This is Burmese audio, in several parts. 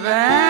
ne?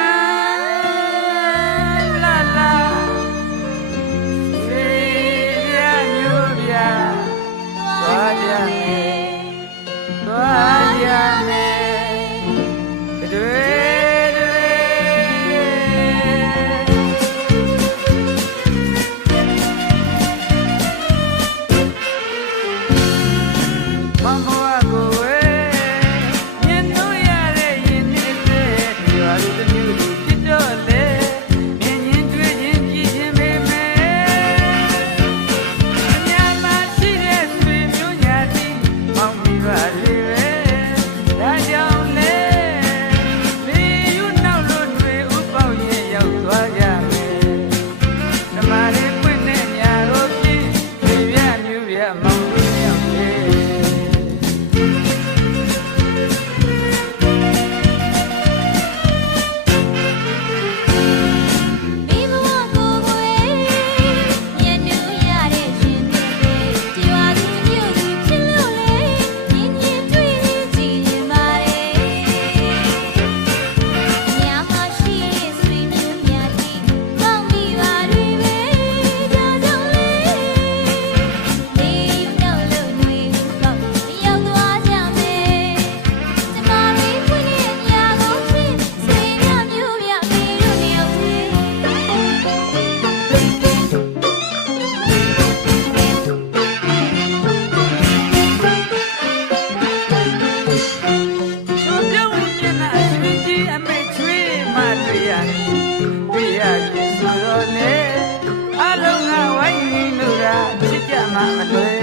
လေအလုံးကဝိုင်းလို့တာချစ်ကြမှာမတွေ့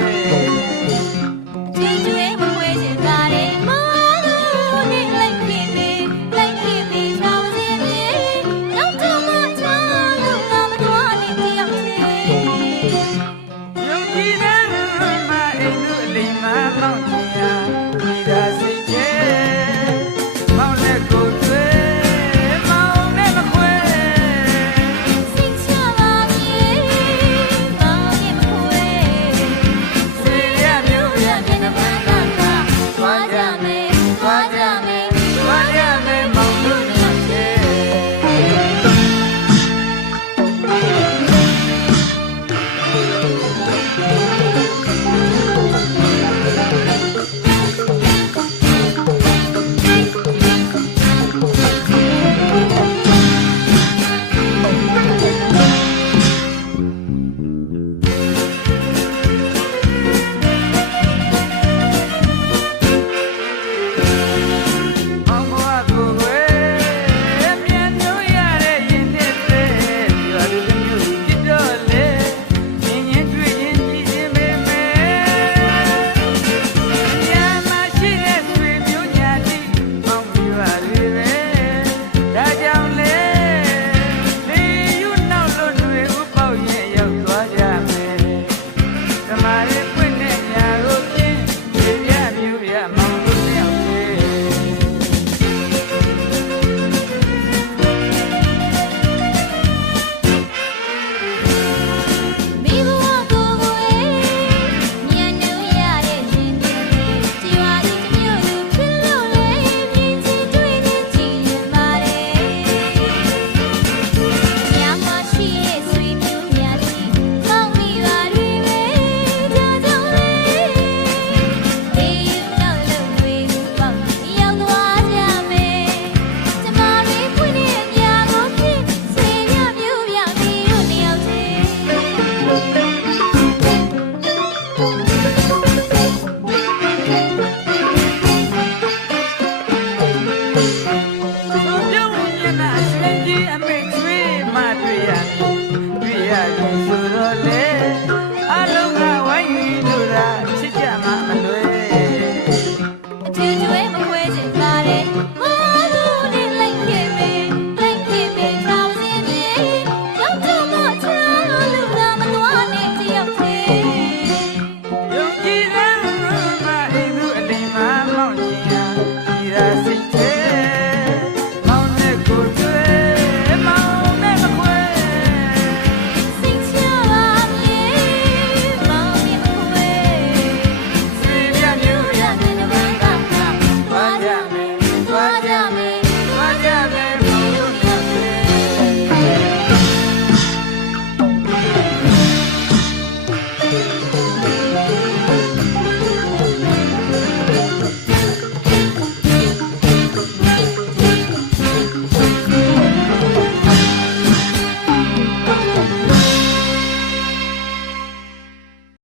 Yeah.